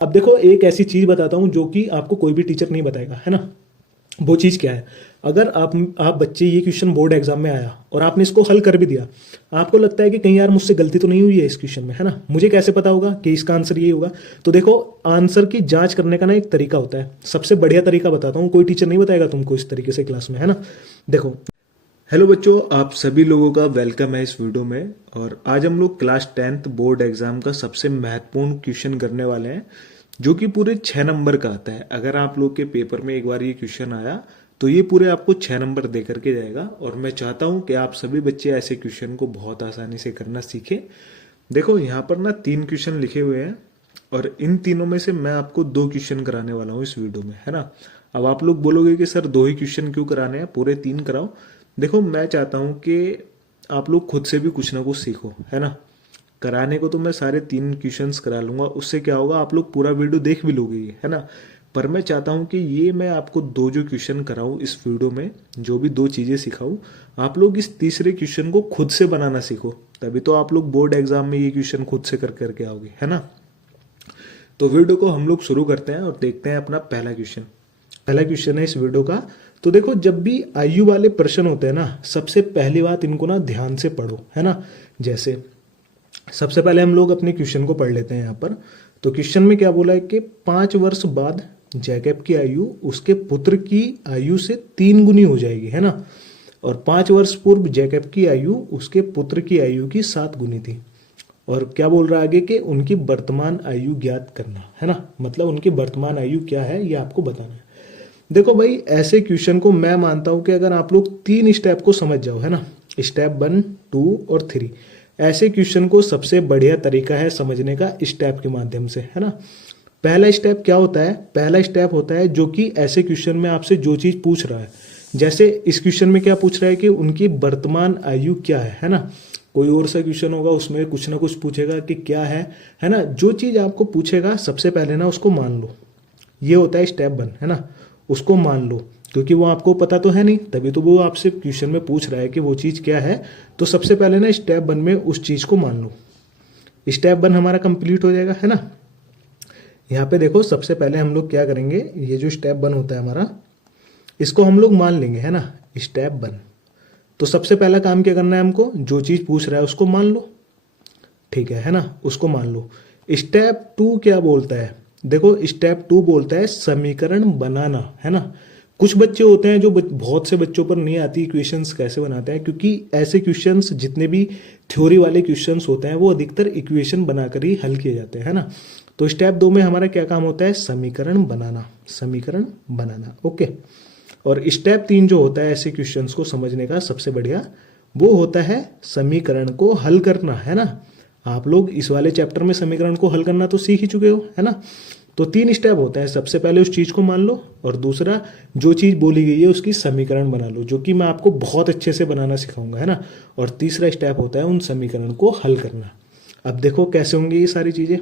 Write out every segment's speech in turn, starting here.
अब देखो एक ऐसी चीज बताता हूँ जो कि आपको कोई भी टीचर नहीं बताएगा, है ना। वो चीज क्या है, अगर आप बच्चे ये क्वेश्चन बोर्ड एग्जाम में आया और आपने इसको हल कर भी दिया, आपको लगता है कि कहीं यार मुझसे गलती तो नहीं हुई है इस क्वेश्चन में, है ना, मुझे कैसे पता होगा कि इसका आंसर ये होगा। तो देखो आंसर की जांच करने का ना एक तरीका होता है, सबसे बढ़िया तरीका बताता हूँ, कोई टीचर नहीं बताएगा तुमको इस तरीके से क्लास में, है ना। देखो, हेलो बच्चों, आप सभी लोगों का वेलकम है इस वीडियो में। और आज हम लोग क्लास 10th बोर्ड एग्जाम का सबसे महत्वपूर्ण क्वेश्चन करने वाले हैं, जो कि पूरे 6 नंबर का आता है। अगर आप लोग के पेपर में एक बार ये क्वेश्चन आया तो ये पूरे आपको 6 नंबर दे करके जाएगा। और मैं चाहता हूं कि आप सभी बच्चे ऐसे क्वेश्चन को बहुत आसानी से करना सीखें। देखो यहाँ पर ना 3 क्वेश्चन लिखे हुए हैं और इन तीनों में से मैं आपको 2 क्वेश्चन कराने वाला हूँ इस वीडियो में, है ना। अब आप लोग बोलोगे कि सर 2 ही क्वेश्चन क्यों कराने हैं, पूरे 3 कराओ। देखो मैं चाहता हूं कि आप लोग खुद से भी कुछ ना कुछ सीखो, है ना। कराने को तो मैं सारे 3 क्वेश्चंस करा लूंगा, उससे क्या होगा, आप लोग पूरा वीडियो देख भी लोगे, है ना। पर मैं चाहता हूं कि ये मैं आपको 2 जो क्वेश्चन कराऊं इस वीडियो में, जो भी 2 चीजें सिखाऊं, आप लोग इस तीसरे क्वेश्चन को खुद से बनाना सीखो। तभी तो आप लोग बोर्ड एग्जाम में ये क्वेश्चन खुद से कर करके आओगे, है ना। तो वीडियो को हम लोग शुरू करते हैं और देखते हैं अपना पहला क्वेश्चन। पहला क्वेश्चन है इस वीडियो का। तो देखो जब भी आयु वाले प्रश्न होते हैं ना, सबसे पहली बात इनको ना ध्यान से पढ़ो, है ना। जैसे सबसे पहले हम लोग अपने क्वेश्चन को पढ़ लेते हैं यहाँ पर। तो क्वेश्चन में क्या बोला है कि 5 वर्ष बाद जैकब की आयु उसके पुत्र की आयु से 3 गुनी हो जाएगी, है ना। और 5 वर्ष पूर्व जैकब की आयु उसके पुत्र की आयु की 7 गुनी थी। और क्या बोल रहा है आगे कि उनकी वर्तमान आयु ज्ञात करना, है ना। मतलब उनकी वर्तमान आयु क्या है ये आपको बताना है। देखो भाई ऐसे क्वेश्चन को मैं मानता हूं कि अगर आप लोग 3 स्टेप को समझ जाओ, है ना, स्टेप 1, 2 और 3, ऐसे क्वेश्चन को सबसे बढ़िया तरीका है समझने का स्टेप के माध्यम से, है ना। पहला स्टेप क्या होता है, पहला स्टेप होता है जो कि ऐसे क्वेश्चन में आपसे जो चीज पूछ रहा है, जैसे इस क्वेश्चन में क्या पूछ रहा है कि उनकी वर्तमान आयु क्या है ना। कोई और सा क्वेश्चन होगा उसमें कुछ ना कुछ पूछेगा कि क्या है ना। जो चीज आपको पूछेगा सबसे पहले ना उसको मान लो, ये होता है स्टेप 1, है ना। उसको मान लो, क्योंकि वो आपको पता तो है नहीं, तभी तो वो आपसे क्वेश्चन में पूछ रहा है कि वो चीज क्या है। तो सबसे पहले ना स्टेप 1 में उस चीज को मान लो। स्टेप 1 हमारा कंप्लीट हो जाएगा, है ना। यहाँ पे देखो सबसे पहले हम लोग क्या करेंगे, ये जो स्टेप 1 होता है हमारा, इसको हम लोग मान लेंगे, है ना, स्टेप 1। तो सबसे पहला काम क्या करना है हमको, जो चीज पूछ रहा है उसको मान लो, ठीक है ना, उसको मान लो। स्टेप 2 क्या बोलता है, देखो स्टेप 2 बोलता है समीकरण बनाना, है ना। कुछ बच्चे होते हैं जो बहुत से बच्चों पर नहीं आती इक्वेशंस कैसे बनाते हैं, क्योंकि ऐसे क्वेश्चंस जितने भी थ्योरी वाले क्वेश्चंस होते हैं वो अधिकतर इक्वेशन बनाकर ही हल किए जाते हैं, है ना। तो स्टेप 2 में हमारा क्या काम होता है, समीकरण बनाना, समीकरण बनाना, ओके। और स्टेप 3 जो होता है ऐसे क्वेश्चंस को समझने का सबसे बढ़िया, वो होता है समीकरण को हल करना, है ना। आप लोग इस वाले चैप्टर में समीकरण को हल करना तो सीख ही चुके हो, है ना। तो 3 स्टेप होता है, सबसे पहले उस चीज को मान लो, और दूसरा जो चीज बोली गई है उसकी समीकरण बना लो, जो कि मैं आपको बहुत अच्छे से बनाना सिखाऊंगा, है ना। और तीसरा स्टेप होता है उन समीकरण को हल करना। अब देखो कैसे होंगे ये सारी चीजें।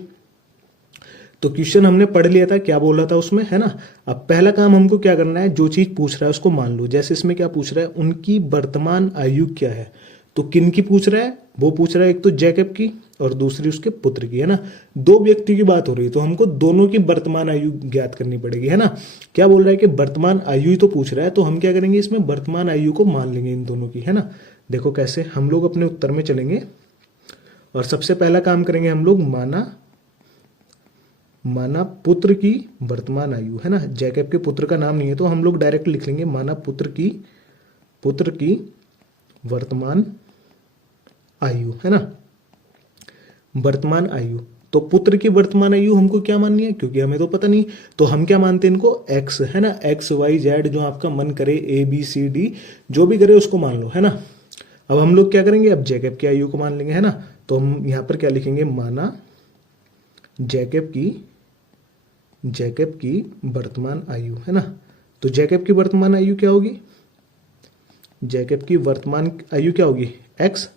तो क्वेश्चन हमने पढ़ लिया था, क्या बोला था उसमें, है ना। अब पहला काम हमको क्या करना है, जो चीज पूछ रहा है उसको मान लो। जैसे इसमें क्या पूछ रहा है, उनकी वर्तमान आयु क्या है। तो किन की पूछ रहा है, वो पूछ रहा है एक तो जैकब की और दूसरी उसके पुत्र की, है ना। 2 व्यक्ति की बात हो रही है, तो हमको दोनों की वर्तमान आयु ज्ञात करनी पड़ेगी, है ना। क्या बोल रहा है कि वर्तमान आयु ही तो पूछ रहा है, तो हम क्या करेंगे, इसमें वर्तमान आयु को मान लेंगे इन दोनों की, है ना। देखो कैसे हम लोग अपने उत्तर में चलेंगे, और सबसे पहला काम करेंगे हम लोग, माना पुत्र की वर्तमान आयु, है ना। जैकब के पुत्र का नाम नहीं है तो हम लोग डायरेक्ट लिख लेंगे माना पुत्र की वर्तमान आयु, है ना, वर्तमान आयु। तो पुत्र की वर्तमान आयु हमको क्या माननी है, क्योंकि हमें तो पता नहीं, तो हम क्या मानते हैं इनको, एक्स, है ना, एक्स वाई जेड, जो आपका मन करे, ए बी सी डी जो भी करे उसको मान लो, है ना। अब हम लोग क्या करेंगे, अब जैकब की आयु को मान लेंगे, है ना। तो हम यहां पर क्या लिखेंगे, माना जैकब की वर्तमान आयु, है ना। तो जैकब की वर्तमान आयु क्या होगी, जैकब की वर्तमान आयु क्या होगी, एक्स।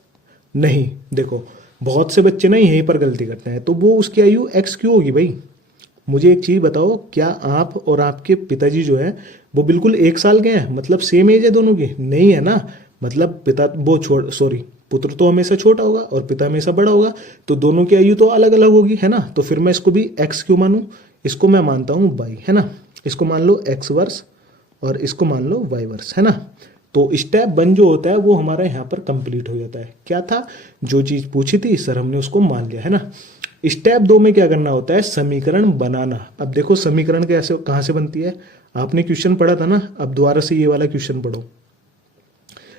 नहीं, देखो बहुत से बच्चे ना यहीं पर गलती करते हैं, तो वो उसकी आयु एक्स क्यों होगी भाई। मुझे एक चीज बताओ, क्या आप और आपके पिताजी जो है वो बिल्कुल 1 साल के हैं, मतलब सेम एज है दोनों की, नहीं है ना। मतलब पुत्र तो हमेशा छोटा होगा और पिता हमेशा बड़ा होगा, तो दोनों की आयु तो अलग अलग होगी, है ना। तो फिर मैं इसको भी एक्स क्यों मानूं, इसको मैं मानता हूँ y, है ना, इसको मान लो x वर्स और इसको मान लो y वर्स, है ना। तो स्टेप 1 जो होता है वो हमारा यहाँ पर कंप्लीट हो जाता है। क्या था, जो चीज पूछी थी सर हमने उसको मान लिया, है ना। स्टेप 2 में क्या करना होता है, समीकरण बनाना। अब देखो समीकरण कैसे कहाँ से बनती है, आपने क्वेश्चन पढ़ा था ना, अब दोबारा से ये वाला क्वेश्चन पढ़ो।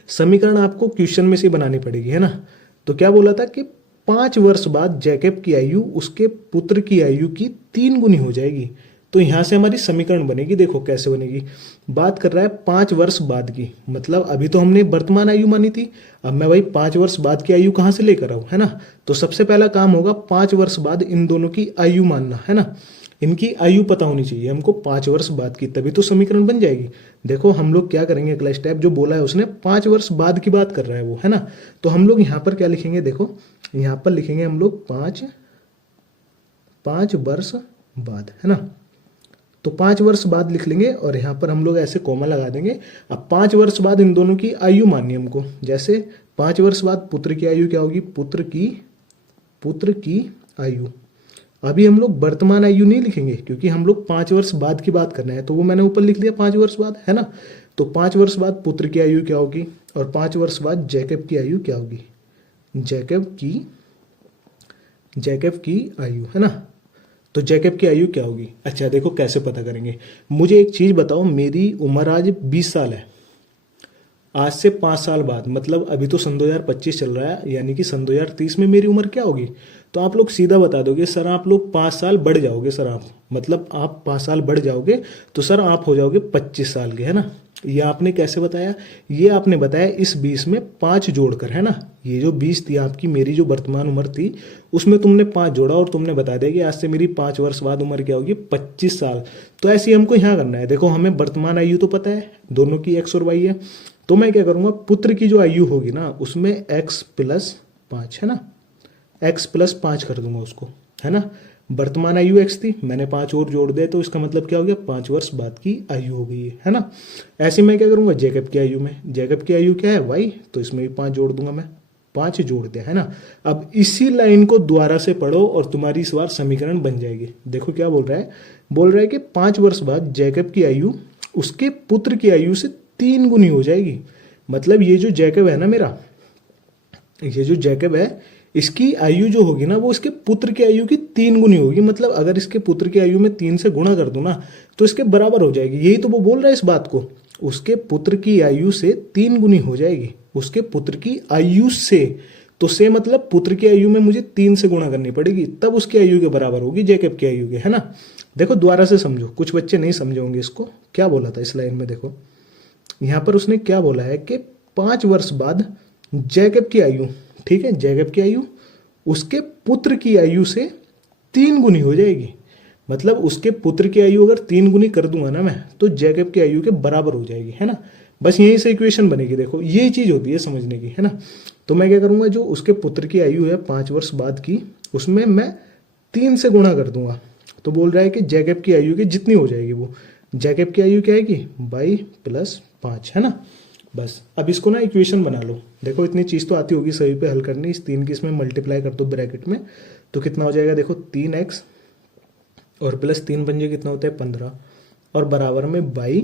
समीकरण आपको क्वेश्चन में से बनानी पड़ेगी, है ना। तो क्या बोला था कि 5 वर्ष बाद जैकब की आयु उसके पुत्र की आयु की 3 गुनी हो जाएगी। तो यहां से हमारी समीकरण बनेगी। देखो कैसे बनेगी, बात कर रहा है 5 वर्ष बाद की, मतलब अभी तो हमने वर्तमान आयु मानी थी, अब मैं भाई 5 वर्ष बाद की आयु कहां से लेकर आऊं, है ना। तो सबसे पहला काम होगा 5 वर्ष बाद इन दोनों की आयु मानना, है ना। इनकी आयु पता होनी चाहिए हमको 5 वर्ष बाद की, तभी तो समीकरण बन जाएगी। देखो हम लोग क्या करेंगे, अगला स्टेप जो बोला है उसने 5 वर्ष बाद की बात कर रहा है वो, है ना। तो हम लोग यहाँ पर क्या लिखेंगे, देखो यहाँ पर लिखेंगे हम लोग 5 वर्ष बाद, है ना। तो 5 वर्ष बाद लिख लेंगे और यहाँ पर हम लोग ऐसे कॉमा लगा देंगे। अब 5 वर्ष बाद इन दोनों की आयु माननी हमको, जैसे 5 वर्ष बाद पुत्र की आयु क्या होगी, पुत्र की आयु। अभी हम लोग वर्तमान आयु नहीं लिखेंगे क्योंकि हम लोग 5 वर्ष बाद की बात करना है, तो वो मैंने ऊपर लिख दिया 5 वर्ष बाद, है ना। तो 5 वर्ष बाद पुत्र की आयु क्या होगी और 5 वर्ष बाद जैकब की आयु क्या होगी, जैकब की आयु, है ना। तो जैकब की आयु क्या होगी। अच्छा देखो कैसे पता करेंगे, मुझे एक चीज बताओ, मेरी उम्र आज 20 साल है, आज से 5 साल बाद, मतलब अभी तो सन 2025 चल रहा है, यानी कि सन 2030 में मेरी उम्र क्या होगी। तो आप लोग सीधा बता दोगे सर आप लोग 5 साल बढ़ जाओगे, सर आप मतलब आप 5 साल बढ़ जाओगे तो सर आप हो जाओगे 25 साल के, है ना। ये आपने कैसे बताया, ये आपने बताया इस 20 में 5 जोड़कर, है ना। ये जो 20 थी आपकी, मेरी जो वर्तमान उम्र थी उसमें तुमने 5 जोड़ा और तुमने बता दिया कि आज से मेरी 5 वर्ष बाद उम्र क्या होगी, 25 साल। तो ऐसे ही हमको यहाँ करना है। देखो हमें वर्तमान आयु तो पता है, दोनों की x और y है, तो मैं क्या करूंगा, पुत्र की जो आयु होगी ना उसमें x + 5, है ना, x + 5 कर दूंगा उसको, है ना। वर्तमान आयु x थी, मैंने 5 और जोड़ दिया, तो इसका मतलब क्या हो गया, 5 वर्ष बाद की आयु हो गई है ना। ऐसे मैं क्या करूंगा, जैकब की आयु में, जैकब की आयु क्या है y, तो इसमें भी 5 जोड़ दूंगा मैं, 5 जोड़ दिया, है ना। अब इसी लाइन को दोबारा से पढ़ो और तुम्हारी इस बार समीकरण बन जाएगी। देखो क्या बोल रहा है कि 5 वर्ष बाद जैकब की आयु उसके पुत्र की आयु से 3 गुनी हो जाएगी। मतलब ये जो जैकब है ना मेरा, ये जो जैकब है इसकी आयु जो होगी ना वो इसके पुत्र की आयु की 3 गुनी होगी। मतलब अगर इसके पुत्र की आयु में 3 से गुणा कर दूं ना तो इसके बराबर हो जाएगी। यही तो वो बोल रहा है इस बात को, उसके पुत्र की आयु से 3 गुनी हो जाएगी, उसके पुत्र की आयु से। तो से मतलब पुत्र की आयु में मुझे 3 से गुणा करनी पड़ेगी, तब उसकी आयु के बराबर होगी जैकब की आयु के, है ना। देखो दोबारा से समझो, कुछ बच्चे नहीं समझे होंगे इसको। क्या बोला था इस लाइन में, देखो यहां पर उसने क्या बोला है कि 5 वर्ष बाद जैकब की आयु, ठीक है, जैकब की आयु उसके पुत्र की आयु से 3 गुनी हो जाएगी। मतलब उसके पुत्र की आयु अगर 3 गुनी कर दूंगा ना मैं, तो जैकब की आयु के बराबर हो जाएगी, है ना। बस यहीं से इक्वेशन बनेगी। देखो ये चीज होती है समझने की, है ना। तो मैं क्या करूंगा, जो उसके पुत्र की आयु है 5 वर्ष बाद की, उसमें मैं 3 से गुणा कर दूंगा। तो बोल रहा है कि जैकब की आयु की जितनी हो जाएगी वो, जैकब की आयु क्या आएगी, y + 5, है ना। बस अब इसको ना इक्वेशन बना लो। देखो इतनी चीज तो आती होगी सभी पे हल करनी। इस 3 की इसमें मल्टीप्लाई कर दो ब्रैकेट में, तो कितना हो जाएगा, देखो 3x और +3 बन जाए कितना होता है 15, और बराबर में y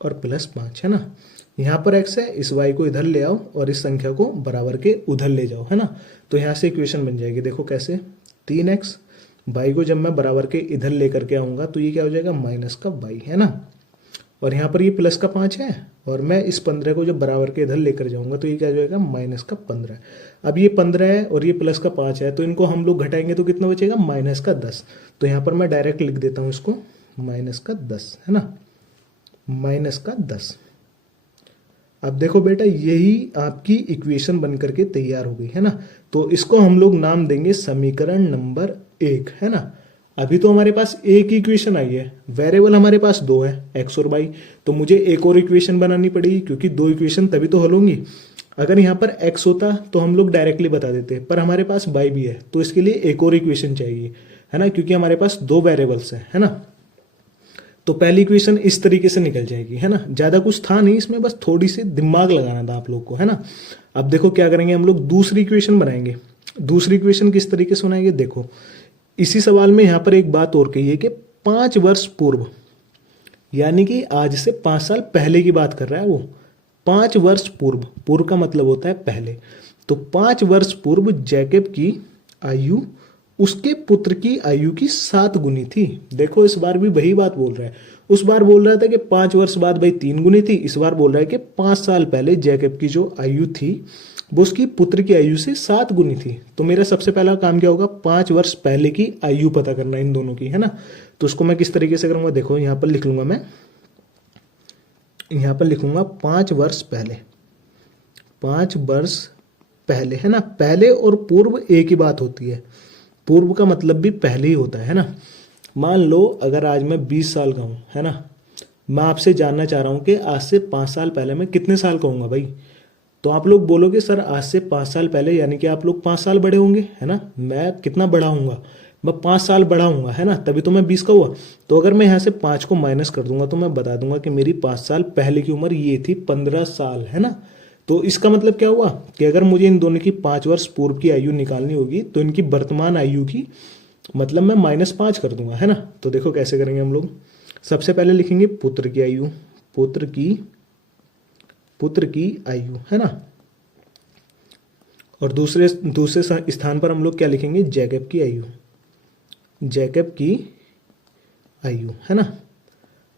और +5, है ना। यहाँ पर x है, इस y को इधर ले आओ और इस संख्या को बराबर के उधर ले जाओ, है ना। तो यहाँ से इक्वेशन बन जाएगी। देखो कैसे, 3x, y को जब मैं बराबर के इधर लेकर के आऊंगा तो ये क्या हो जाएगा, -y, है ना। और यहाँ पर ये +5 है, और मैं इस 15 को जब बराबर के इधर लेकर जाऊंगा तो ये क्या हो जाएगा, -15। अब ये 15 है और ये +5 है, तो इनको हम लोग घटाएंगे तो कितना बचेगा, -10। तो यहाँ पर मैं डायरेक्ट लिख देता हूँ इसको -10, है ना, -10। अब देखो बेटा यही आपकी इक्वेशन बन करके तैयार हो गई, है ना। तो इसको हम लोग नाम देंगे समीकरण नंबर 1, है ना। अभी तो हमारे पास एक इक्वेशन आई है, वेरिएबल हमारे पास 2 है, x और y, तो मुझे एक और इक्वेशन बनानी पड़ेगी क्योंकि 2 इक्वेशन तभी तो हल होंगी। अगर यहाँ पर x होता तो हम लोग डायरेक्टली बता देते, पर हमारे पास y भी है, तो इसके लिए एक और इक्वेशन चाहिए, है ना, क्योंकि हमारे पास 2 वेरिएबल्स है ना। तो पहली इक्वेशन इस तरीके से निकल जाएगी, है ना। ज्यादा कुछ था नहीं इसमें, बस थोड़ी सी दिमाग लगाना था आप लोग को, है ना। अब देखो क्या करेंगे हम लोग, दूसरी इक्वेशन बनाएंगे। दूसरी इक्वेशन किस तरीके से बनाएंगे, देखो इसी सवाल में यहाँ पर एक बात और कही है कि 5 वर्ष पूर्व, यानी कि आज से 5 साल पहले की बात कर रहा है वो। 5 वर्ष पूर्व, पूर्व का मतलब होता है पहले। तो 5 वर्ष पूर्व जैकब की आयु उसके पुत्र की आयु की 7 गुनी थी। देखो इस बार भी वही बात बोल रहा है। उस बार बोल रहा था कि 5 वर्ष बाद भाई 3 गुनी थी, इस बार बोल रहा है कि 5 साल पहले जैकब की जो आयु थी वो उसकी पुत्र की आयु से 7 गुनी थी। तो मेरा सबसे पहला काम क्या होगा, 5 वर्ष पहले की आयु पता करना इन दोनों की, है ना। तो उसको मैं किस तरीके से करूंगा, देखो यहां पर लिख लूंगा, मैं यहां पर लिखूंगा 5 वर्ष पहले, 5 वर्ष पहले, है ना। पहले और पूर्व एक ही बात होती है, पूर्व का मतलब भी पहले ही होता है ना। मान लो अगर आज मैं 20 साल का हूं, है ना, मैं आपसे जानना चाह रहा हूं कि आज से 5 साल पहले मैं कितने साल का हूंगा भाई। तो आप लोग बोलोगे सर आज से 5 साल पहले, यानी कि आप लोग 5 साल बड़े होंगे, है ना। मैं कितना बड़ा हूंगा, मैं 5 साल बड़ा हूंगा, है ना, तभी तो मैं 20 का हुआ। तो अगर मैं यहाँ से 5 को माइनस कर दूंगा तो मैं बता दूंगा कि मेरी 5 साल पहले की उम्र ये थी 15 साल, है ना। तो इसका मतलब क्या हुआ कि अगर मुझे इन दोनों की 5 वर्ष पूर्व की आयु निकालनी होगी तो इनकी वर्तमान आयु की मतलब मैं -5 कर दूंगा, है ना। तो देखो कैसे करेंगे हम लोग। सबसे पहले लिखेंगे पुत्र की आयु, पुत्र की आयु, है ना। और दूसरे स्थान पर हम लोग क्या लिखेंगे, जैकब की आयु, जैकब की आयु, है ना।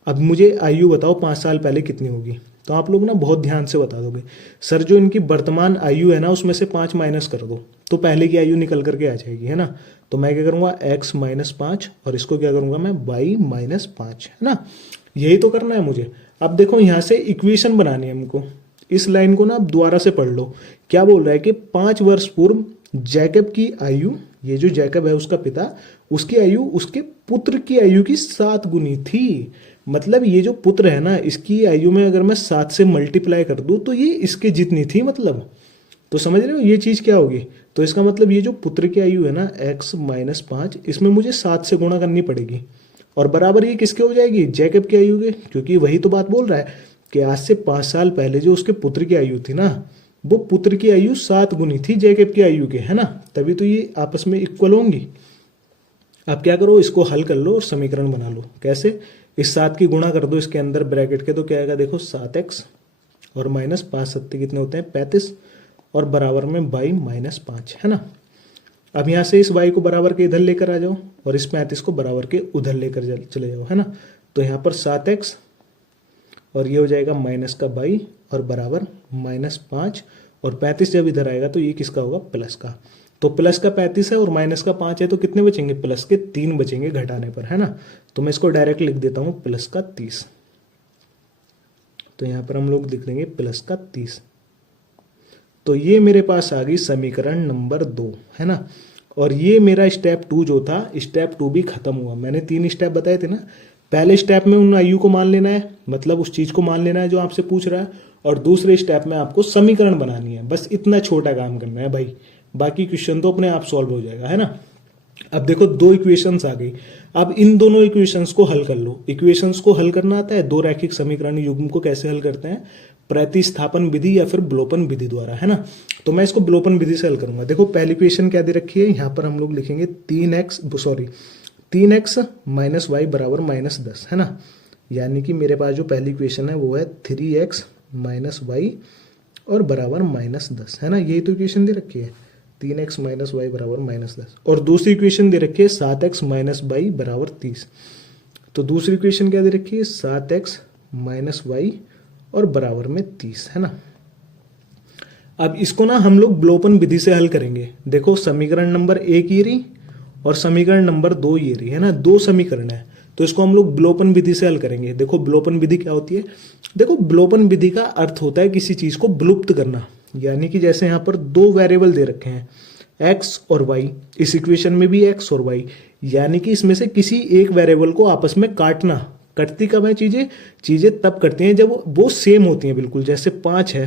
अब मुझे आयु बताओ 5 साल पहले कितनी होगी। तो आप लोग ना बहुत ध्यान से बता दोगे, सर जो इनकी वर्तमान आयु है ना उसमें से 5 माइनस कर दो तो पहले की आयु निकल करके आ जाएगी, है ना। तो मैं क्या करूंगा, x -5 और इसको क्या करूंगा मैं, y -5, है ना। यही तो करना है मुझे। अब देखो यहां से इक्वेशन बनानी है हमको। इस लाइन को ना अब दोबारा से पढ़ लो। क्या बोल रहा है कि 5 वर्ष पूर्व जैकब की आयु, ये जो जैकब है उसका पिता, उसकी आयु उसके पुत्र की आयु की 7 गुनी थी। मतलब ये जो पुत्र है ना इसकी आयु में अगर मैं 7 से मल्टीप्लाई कर दूं तो ये इसके जितनी थी, मतलब। तो समझ रहे हो ये चीज क्या होगी। तो इसका मतलब ये जो पुत्र की आयु है ना x -5, इसमें मुझे 7 से गुणा करनी पड़ेगी और बराबर ये किसके हो जाएगी, जैकब की आयु के। क्योंकि वही तो बात बोल रहा है कि आज से 5 साल पहले जो उसके पुत्र की आयु थी ना, वो पुत्र की आयु 7 गुनी थी जैकब की आयु के, है ना। तभी तो ये आपस में इक्वल होंगी। अब क्या करो, इसको हल कर लो और समीकरण बना लो। कैसे, इस 7 की गुणा कर दो इसके अंदर ब्रैकेट के, तो क्या आएगा देखो 7x और -5 सत्ते कितने होते हैं 35 और बराबर में y -5, है ना। अब यहां से इस y को बराबर के इधर लेकर आ जाओ और इस 35 को बराबर के उधर लेकर चले जाओ, है ना। तो यहाँ पर 7x और ये हो जाएगा माइनस का y और बराबर -5 और 35 जब इधर आएगा तो ये किसका होगा, प्लस का। तो प्लस का 35 है और माइनस का 5 है तो कितने बचेंगे, प्लस के 3 बचेंगे घटाने पर, है ना। तो मैं इसको डायरेक्ट लिख देता हूं प्लस का 30। तो यहां पर हम लोग लिख देंगे प्लस का 30। तो ये मेरे पास आ गई समीकरण नंबर 2, है ना। और ये मेरा स्टेप 2 जो था, स्टेप 2 भी खत्म हुआ। मैंने 3 स्टेप बताए थे ना। पहले स्टेप में उन आयु को मान लेना है, मतलब उस चीज को मान लेना है जो आपसे पूछ रहा है, और दूसरे स्टेप में आपको समीकरण बनानी है। बस इतना छोटा काम करना है भाई, बाकी क्वेश्चन तो अपने आप सॉल्व हो जाएगा, है ना। अब देखो 2 इक्वेशंस आ गई। अब इन दोनों इक्वेशंस को हल कर लो। इक्वेशंस को हल करना आता है, 2 रैखिक समीकरण युग्म को कैसे हल करते हैं, प्रतिस्थापन विधि या फिर ब्लोपन विधि द्वारा, है ना। तो मैं इसको ब्लोपन विधि से हल करूंगा। देखो पहली इक्वेशन क्या दे रखी है, यहां पर हम लोग लिखेंगे 3x - y बराबर -10, है ना। यानी कि मेरे पास जो पहली इक्वेशन है वो है 3x - y और बराबर -10, है ना। यही तो इक्वेशन दे रखी है, 3x - y बराबर -10। और दूसरी इक्वेशन दे रखी है 7x - y बराबर 30। तो दूसरी इक्वेशन क्या दे रखी है, 7x - y और बराबर में 30, है ना। अब इसको ना हम लोग ब्लोपन विधि से हल करेंगे। देखो समीकरण नंबर 1 ये रही और समीकरण नंबर 2 ये रही, है ना। 2 समीकरण है तो इसको हम लोग ब्लोपन विधि से हल करेंगे। देखो ब्लोपन विधि क्या होती है, देखो ब्लोपन विधि का अर्थ होता है किसी चीज को विलुप्त करना। यानी कि जैसे यहाँ पर 2 वेरिएबल दे रखे हैं x और y, इस इक्वेशन में भी x और y, यानी कि इसमें से किसी एक वेरिएबल को आपस में काटना। कटती कब है चीजें तब कटती हैं जब वो सेम होती हैं बिल्कुल। जैसे 5 है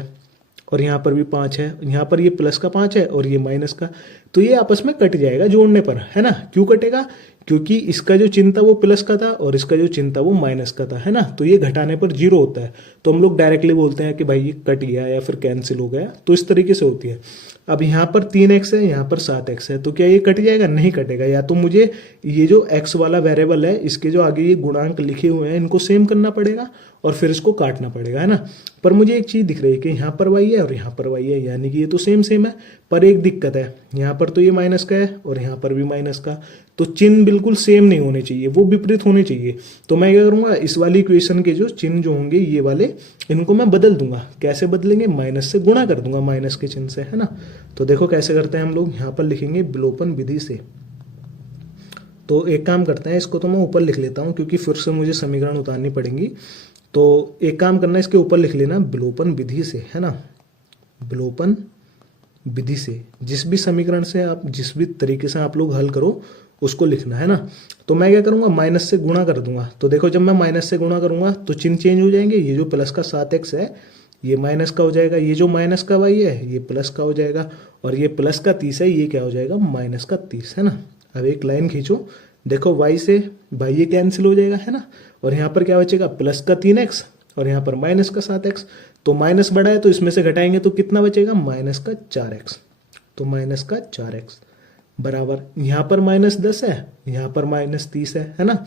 और यहाँ पर भी 5 है, यहाँ पर ये प्लस का 5 है और ये माइनस का, तो ये आपस में कट जाएगा जोड़ने पर, है ना। क्यों कटेगा? क्योंकि इसका जो चिन्ह था वो प्लस का था और इसका जो चिन्ह था वो माइनस का था, है ना। तो ये घटाने पर 0 होता है, तो हम लोग डायरेक्टली बोलते हैं कि भाई ये कट गया या फिर कैंसिल हो गया, तो इस तरीके से होती है। अब यहाँ पर 3x है, यहाँ पर 7x है, तो क्या ये कट जाएगा? नहीं कटेगा। या तो मुझे ये जो x वाला वेरिएबल है इसके जो आगे ये गुणांक लिखे हुए हैं इनको सेम करना पड़ेगा और फिर इसको काटना पड़ेगा, है ना। पर मुझे एक चीज दिख रही है कि यहाँ पर y है और यहाँ पर y है, यानी कि ये तो सेम सेम है, पर एक दिक्कत है, यहाँ पर तो ये माइनस का है और यहाँ पर भी माइनस का, तो चिन्ह बिल्कुल सेम नहीं होने चाहिए, वो विपरीत होने चाहिए। तो मैं क्या करूंगा, इस वाली इक्वेशन के जो चिन्ह जो होंगे ये वाले, इनको मैं बदल दूंगा। कैसे बदलेंगे? माइनस से गुणा कर दूंगा, माइनस के चिन्ह से, है ना। तो देखो कैसे करते हैं हम लोग, यहाँ पर लिखेंगे विलोपन विधि से। तो एक काम करते हैं, इसको तो मैं ऊपर लिख लेता हूँ क्योंकि फिर से मुझे समीकरण उतारनी पड़ेंगी। तो एक काम करना, इसके ऊपर लिख लेना विलोपन विधि से, है ना। विलोपन विधि से जिस भी समीकरण से आप, जिस भी तरीके से आप लोग हल करो उसको लिखना, है ना। तो मैं क्या करूंगा, माइनस से गुणा कर दूंगा। तो देखो जब मैं माइनस से गुणा करूंगा तो चिन्ह चेंज हो जाएंगे, ये जो प्लस का 7x है ये माइनस का हो जाएगा, ये जो माइनस का y है ये प्लस का हो जाएगा, और ये प्लस का 30 है ये क्या हो जाएगा, माइनस का 30, है ना। अब एक लाइन खींचो, देखो y से भाई ये कैंसिल हो जाएगा, है ना। और यहाँ पर क्या बचेगा, प्लस का 3x और यहाँ पर माइनस का 7x। तो माइनस बड़ा है तो इसमें से घटाएंगे तो कितना बचेगा, माइनस का 4x। तो माइनस का 4x बराबर, यहाँ पर -10 है, यहाँ पर -30 है ना।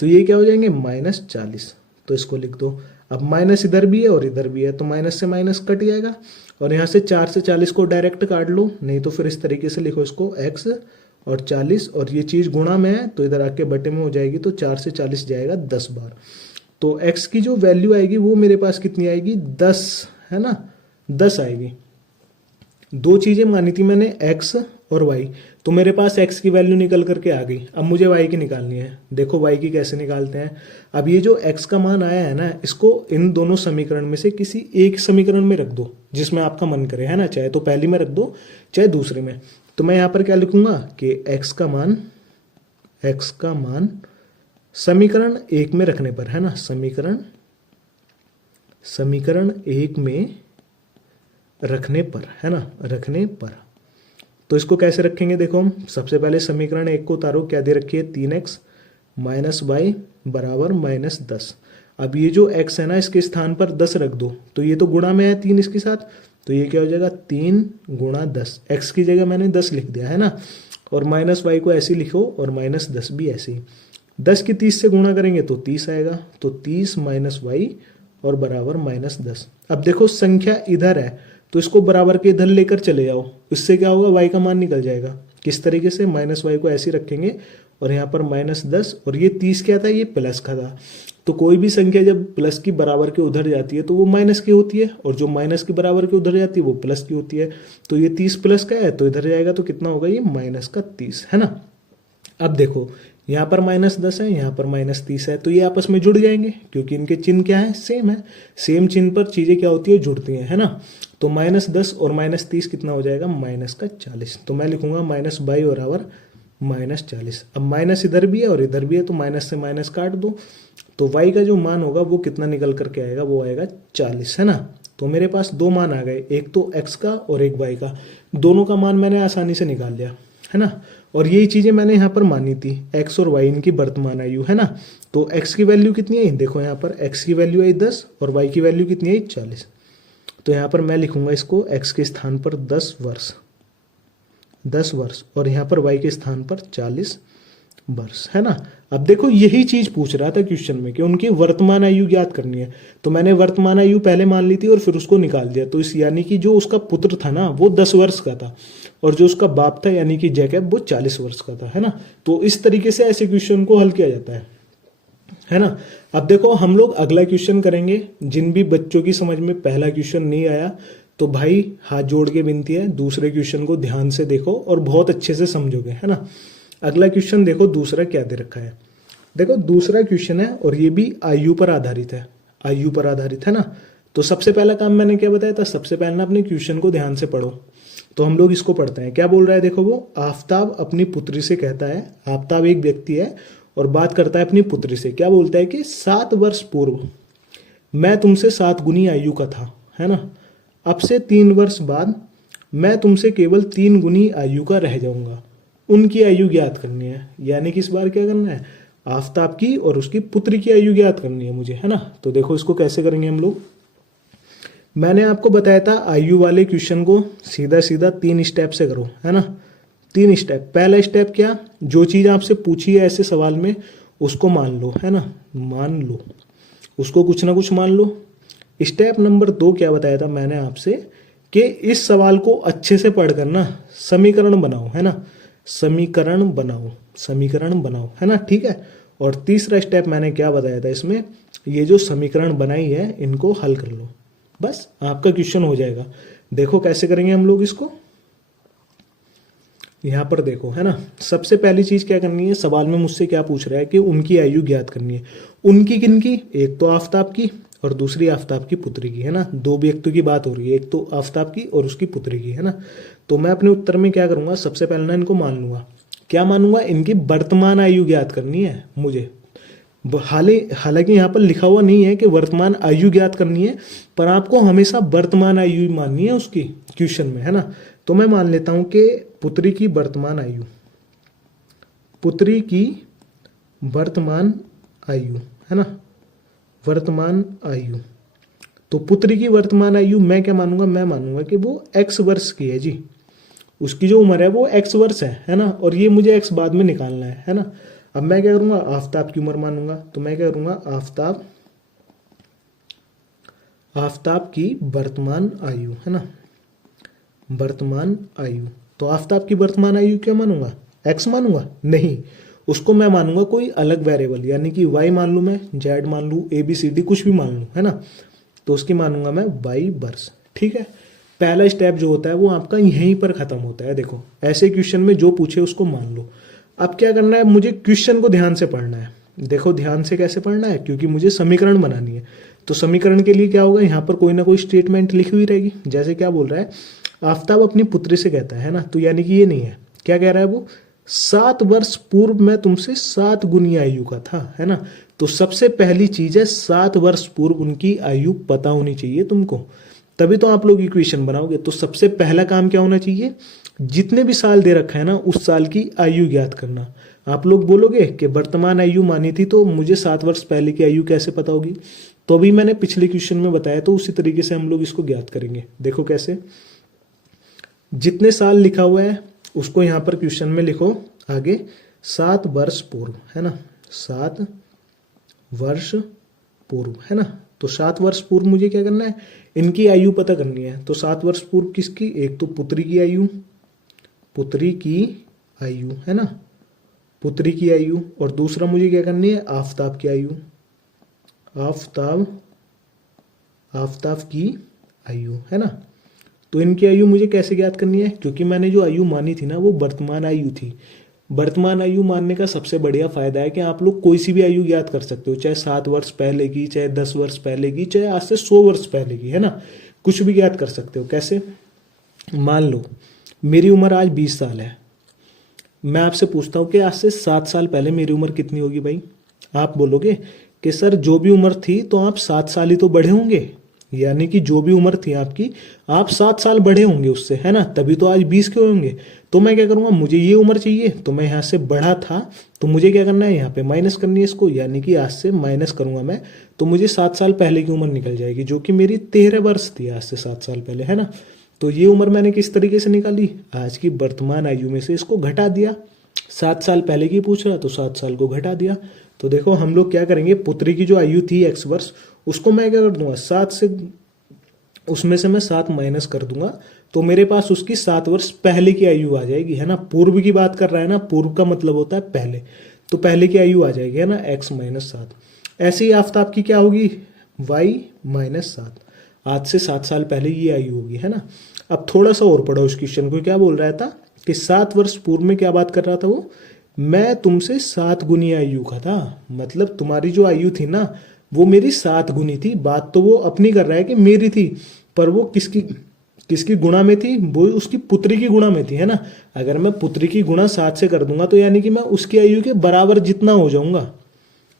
तो ये क्या हो जाएंगे, -40। तो इसको लिख दो। अब माइनस इधर भी है और इधर भी है, तो माइनस से माइनस कट जाएगा, और यहाँ से 4 से 40 को डायरेक्ट काट लो, नहीं तो फिर इस तरीके से लिखो इसको, x और 40, और ये चीज गुणा में है तो इधर आके बटे में हो जाएगी, तो 4 से 40 जाएगा 10 बार। तो x की जो वैल्यू आएगी वो मेरे पास कितनी आएगी, 10, है ना, 10 आएगी। दो चीजें मानी थी मैंने, x और y, तो मेरे पास x की वैल्यू निकल करके आ गई। अब मुझे y की निकालनी है। देखो y की कैसे निकालते हैं। अब ये जो x का मान आया है ना, इसको इन दोनों समीकरण में से किसी एक समीकरण में रख दो जिसमें आपका मन करे, है ना। चाहे तो पहली में रख दो चाहे दूसरे में। तो मैं यहाँ पर क्या लिखूंगा कि x का मान समीकरण 1 में रखने पर, है ना, समीकरण 1 में रखने पर, है ना, रखने पर। तो इसको कैसे रखेंगे, देखो हम सबसे पहले समीकरण 1 को उतारो, क्या दे रखी है, 3x माइनस y बराबर -10। अब ये जो x है ना, इसके स्थान पर 10 रख दो, तो ये तो गुणा में है 3 इसके साथ, तो ये क्या हो जाएगा, 3 गुणा 10। x की जगह मैंने 10 लिख दिया, है ना, और -y को ऐसे लिखो और -10 भी ऐसे ही। 10 की 30 से गुणा करेंगे तो 30 आएगा, तो 30 -y और बराबर -10। अब देखो संख्या इधर है तो इसको बराबर के इधर लेकर चले जाओ, इससे क्या होगा, y का मान निकल जाएगा। किस तरीके से, -y को ऐसे रखेंगे और यहाँ पर -10, और ये 30 क्या था, ये प्लस का था। तो कोई भी संख्या जब प्लस की बराबर के उधर जाती है तो वो माइनस की होती है, और जो माइनस की बराबर के उधर जाती है वो प्लस की होती है। तो ये 30 प्लस का है तो इधर जाएगा तो कितना होगा, ये -30, है ना। अब देखो यहाँ पर -10 है, यहाँ पर -30 है, तो ये आपस में जुड़ जाएंगे क्योंकि इनके चिन्ह क्या है, सेम है। सेम चिन्ह पर चीजें क्या होती है, जुड़ती हैं, है ना। तो -10 और -30 कितना हो जाएगा, -40। तो मैं लिखूंगा -22 बराबर -40। अब माइनस इधर भी है और इधर भी है, तो माइनस से माइनस काट दो, तो y का जो मान होगा वो कितना निकल करके आएगा, वो आएगा 40, है ना। तो मेरे पास दो मान आ गए, एक तो x का और एक y का, दोनों का मान मैंने आसानी से निकाल लिया, है ना। और यही चीजें मैंने यहाँ पर मानी थी, x और y इनकी वर्तमान आयु, है ना। तो x की वैल्यू कितनी आई, देखो यहाँ पर x की वैल्यू आई 10 और y की वैल्यू कितनी आई 40। तो यहाँ पर मैं लिखूंगा इसको x के स्थान पर 10 वर्ष और यहाँ पर y के स्थान पर 40 वर्ष, है ना। अब देखो यही चीज पूछ रहा था क्वेश्चन में कि उनकी वर्तमान आयु ज्ञात करनी है, तो मैंने वर्तमान आयु पहले मान ली थी और फिर उसको निकाल दिया। तो इस यानी कि जो उसका पुत्र था ना वो 10 वर्ष का था और जो उसका बाप था यानी कि जैकब वो 40 वर्ष का था, है ना। तो इस तरीके से ऐसे क्वेश्चन को हल किया जाता है ना। अब देखो हम लोग अगला क्वेश्चन करेंगे। जिन भी बच्चों की समझ में पहला क्वेश्चन नहीं आया तो भाई हाथ जोड़ के विनती है दूसरे क्वेश्चन को ध्यान से देखो और बहुत अच्छे से समझोगे, है ना। अगला क्वेश्चन देखो, दूसरा क्या दे रखा है। देखो दूसरा क्वेश्चन है और ये भी आयु पर आधारित है, आयु पर आधारित, है ना। तो सबसे पहला काम मैंने क्या बताया था, सबसे पहले ना अपने क्वेश्चन को ध्यान से पढ़ो। तो हम लोग इसको पढ़ते हैं, क्या बोल रहा है देखो, वो आफताब अपनी पुत्री से कहता है, आफताब एक व्यक्ति है और बात करता है अपनी पुत्री से, क्या बोलता है कि 7 वर्ष पूर्व मैं तुमसे 7 गुनी आयु का था, है ना। अब से 3 वर्ष बाद मैं तुमसे केवल 3 गुनी आयु का रह जाऊंगा। उनकी आयु ज्ञात करनी है, यानी कि इस बार क्या करना है, आफताब की और उसकी पुत्री की आयु ज्ञात करनी है मुझे, है ना। तो देखो इसको कैसे करेंगे हम लोग। मैंने आपको बताया था आयु वाले क्वेश्चन को सीधा सीधा 3 स्टेप से करो, है ना। 3 स्टेप। पहला स्टेप क्या, जो चीज आपसे पूछी है ऐसे सवाल में उसको मान लो, है ना, मान लो उसको, कुछ ना कुछ मान लो। स्टेप नंबर 2 क्या बताया था मैंने आपसे कि इस सवाल को अच्छे से पढ़कर ना समीकरण बनाओ, है ना, समीकरण बनाओ, समीकरण बनाओ, है ना, ठीक है। और तीसरा स्टेप मैंने क्या बताया था इसमें, ये जो समीकरण बनाई है इनको हल कर लो, बस आपका क्वेश्चन हो जाएगा। देखो कैसे करेंगे हम लोग इसको, यहां पर देखो, है ना। सबसे पहली चीज क्या करनी है, सवाल में मुझसे क्या पूछ रहा है कि उनकी आयु ज्ञात करनी है। उनकी किनकी, एक तो आफताब की और दूसरी आफताब की पुत्री की, है ना। 2 व्यक्तियों की बात हो रही है, एक तो आफताब की और उसकी पुत्री की, है ना। तो मैं अपने उत्तर में क्या करूंगा, सबसे पहले ना इनको मान लूंगा। क्या मानूंगा, इनकी वर्तमान आयु ज्ञात करनी है मुझे। हालांकि यहाँ पर लिखा हुआ नहीं है कि वर्तमान आयु ज्ञात करनी है, पर आपको हमेशा वर्तमान आयु माननी है उसकी क्वेश्चन में, है ना। तो मैं मान लेता हूं कि पुत्री की वर्तमान आयु, पुत्री की वर्तमान आयु, है ना, वर्तमान आयु। तो पुत्री की वर्तमान आयु मैं क्या मानूंगा, मैं मानूंगा कि वो x वर्ष की है जी, उसकी जो उम्र है वो x वर्ष है ना। और ये मुझे x बाद में निकालना है ना। अब मैं क्या करूंगा, आफताब की उम्र मानूंगा। तो मैं क्या करूंगा, आफताब की वर्तमान आयु, है ना, वर्तमान आयु। तो आफताब की वर्तमान आयु क्या मानूंगा, x मानूंगा, नहीं, उसको मैं मानूंगा कोई अलग वेरिएबल, यानी कि y मान लू, मैं z मान लू, ABCD कुछ भी मान लू, है ना। तो उसकी मानूंगा मैं y वर्ष, ठीक है। पहला स्टेप जो होता है वो आपका यहीं पर खत्म होता है। देखो ऐसे क्वेश्चन में जो पूछे उसको मान लो। अब क्या करना है, मुझे क्वेश्चन को ध्यान से पढ़ना है। देखो ध्यान से कैसे पढ़ना है, क्योंकि मुझे समीकरण बनानी है। तो समीकरण के लिए क्या होगा, यहाँ पर कोई ना कोई स्टेटमेंट लिखी हुई रहेगी। जैसे क्या बोल रहा है, आफताब अपनी पुत्री से कहता है ना, तो यानी कि ये नहीं है, क्या कह रहा है वो, 7 वर्ष पूर्व मैं तुमसे 7 गुनी आयु का था, है ना। तो सबसे पहली चीज है 7 वर्ष पूर्व उनकी आयु पता होनी चाहिए तुमको, तभी तो आप लोग इक्वेशन बनाओगे। तो सबसे पहला काम क्या होना चाहिए, जितने भी साल दे रखा है ना उस साल की आयु ज्ञात करना। आप लोग बोलोगे कि वर्तमान आयु मानी थी तो मुझे 7 वर्ष पहले की आयु कैसे पता होगी, तो अभी मैंने पिछले क्वेश्चन में बताया, तो उसी तरीके से हम लोग इसको ज्ञात करेंगे। देखो कैसे, जितने साल लिखा हुआ है उसको यहां पर क्वेश्चन में लिखो आगे 7 वर्ष पूर्व, है ना, 7 वर्ष पूर्व, है ना। तो 7 वर्ष पूर्व मुझे क्या करना है, इनकी आयु पता करनी है। तो 7 वर्ष पूर्व किसकी, एक तो पुत्री की आयु, पुत्री की आयु, है ना, पुत्री की आयु, और दूसरा मुझे क्या करनी है, आफताब की आयु, आफताब की आयु, है ना। तो इनकी आयु मुझे कैसे ज्ञात करनी है, क्योंकि मैंने जो आयु मानी थी ना वो वर्तमान आयु थी। वर्तमान आयु मानने का सबसे बढ़िया फायदा है कि आप लोग कोई सी भी आयु ज्ञात कर सकते हो, चाहे 7 वर्ष पहले की, चाहे 10 वर्ष पहले की, चाहे आज से 100 वर्ष पहले की, है ना, कुछ भी ज्ञात कर सकते हो। कैसे, मान लो मेरी उम्र आज 20 साल है, मैं आपसे पूछता हूं कि आज से 7 साल पहले मेरी उम्र कितनी होगी भाई। आप बोलोगे कि सर जो भी उम्र थी तो आप 7 साल ही तो बढ़े होंगे, यानी कि जो भी उम्र थी आपकी आप 7 साल बढ़े होंगे उससे, है ना, तभी तो आज 20 के होंगे। तो मैं क्या करूंगा, मुझे ये उम्र चाहिए तो मैं यहाँ से बढ़ा था, तो मुझे क्या करना है, यहाँ पे माइनस करनी है इसको, यानी कि आज से माइनस करूंगा मैं, तो मुझे 7 साल पहले की उम्र निकल जाएगी, जो कि मेरी 13 वर्ष थी आज से 7 साल पहले, है ना। तो ये उम्र मैंने किस तरीके से निकाली, आज की वर्तमान आयु में से इसको घटा दिया। 7 साल पहले की पूछ रहा तो 7 साल को घटा दिया। तो देखो हम लोग क्या करेंगे, पुत्री की जो आयु थी x वर्ष, उसको मैं क्या कर दूंगा, 7 से, उसमें से मैं 7 माइनस कर दूंगा, तो मेरे पास उसकी 7 वर्ष पहले की आयु आ जाएगी, है ना। पूर्व की बात कर रहा है ना, पूर्व का मतलब होता है पहले, तो पहले की आयु आ जाएगी, है ना, x माइनस 7। ऐसे ही आफताब की क्या होगी, y माइनस 7, आज से 7 साल पहले ये आयु होगी, है ना। अब थोड़ा सा और पढ़ो उस क्वेश्चन को, क्या बोल रहा था कि 7 वर्ष पूर्व में क्या बात कर रहा था वो, मैं तुमसे 7 गुनी आयु का था, मतलब तुम्हारी जो आयु थी ना वो मेरी 7 गुनी थी। बात तो वो अपनी कर रहा है कि मेरी थी, पर वो किसकी गुणा में थी, वो उसकी पुत्री की गुणा में थी, है ना। अगर मैं पुत्री की गुणा 7 से कर दूंगा तो यानी कि मैं उसकी आयु के बराबर जितना हो जाऊंगा।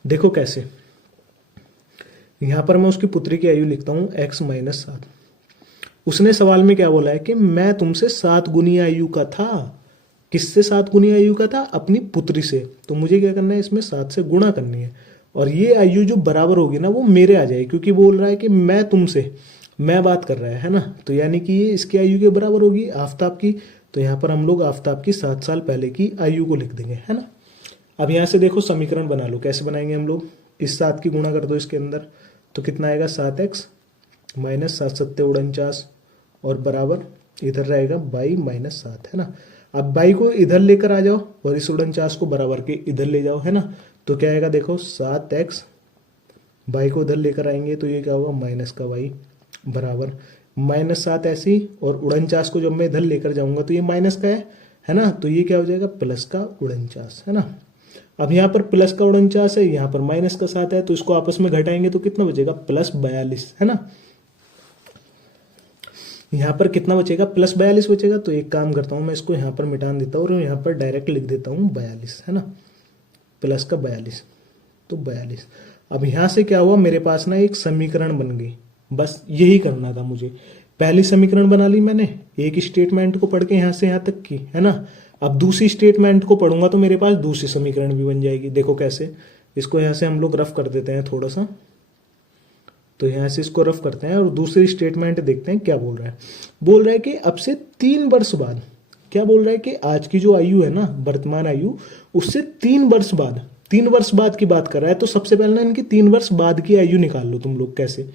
देखो कैसे, यहां पर मैं उसकी पुत्री की आयु लिखता हूं x माइनस 7, उसने सवाल में क्या बोला है कि मैं तुमसे 7 गुनी आयु का था। किससे 7 गुनी आयु का था? अपनी पुत्री से। तो मुझे क्या करना है, इसमें 7 से गुणा करनी है और ये आयु जो बराबर होगी ना वो मेरे आ जाएगी, क्योंकि बोल रहा है कि मैं तुमसे, मैं बात कर रहा है ना, तो यानी कि ये इसकी आयु के बराबर होगी आफताब की। तो यहाँ पर हम लोग आफताब की 7 साल पहले की आयु को लिख देंगे, है ना। अब यहाँ से देखो समीकरण बना लो, कैसे बनाएंगे हम लोग। इस 7 की गुणा कर दो इसके अंदर, तो कितना आएगा 7x माइनस 7 सत्ते 49 और बराबर इधर रहेगा 22 माइनस 7, है ना। अब 22 को इधर लेकर आ जाओ और इस 49 को बराबर के इधर ले जाओ, है ना। तो क्या आएगा देखो 7x, 22 को इधर लेकर आएंगे तो ये क्या होगा माइनस का y बराबर -7 ऐसी, और 49 को जब मैं इधर लेकर जाऊंगा तो ये माइनस का है ना, तो ये क्या हो जाएगा प्लस का 49, है ना। अब यहाँ पर प्लस का 49 है, यहाँ पर माइनस का 7 है, तो इसको आपस में घटाएंगे तो कितना बचेगा +42, है ना। यहाँ पर कितना बचेगा +42 बचेगा। तो एक काम करता हूँ मैं इसको यहाँ पर मिटा देता हूँ और यहाँ पर डायरेक्ट लिख देता हूँ 42, है ना, प्लस का 42, तो 42। अब यहाँ से क्या हुआ, मेरे पास ना एक समीकरण बन गई। बस यही करना था मुझे। पहली समीकरण बना ली मैंने एक स्टेटमेंट को पढ़ के यहाँ से यहाँ तक की, है ना। अब दूसरी स्टेटमेंट को पढ़ूंगा तो मेरे पास दूसरी समीकरण भी बन जाएगी। देखो कैसे, इसको यहाँ से हम लोग रफ कर देते हैं थोड़ा सा, तो यहाँ से इसको रफ करते हैं और दूसरी स्टेटमेंट देखते हैं क्या बोल रहा है। बोल रहा है कि अब से 3 वर्ष बाद, क्या बोल रहा है कि आज की जो आयु है ना, वर्तमान आयु, उससे 3 वर्ष बाद, 3 वर्ष बाद की बात कर रहा है। तो सबसे पहले ना इनकी 3 वर्ष बाद की आयु निकाल लो तुम लोग। कैसे,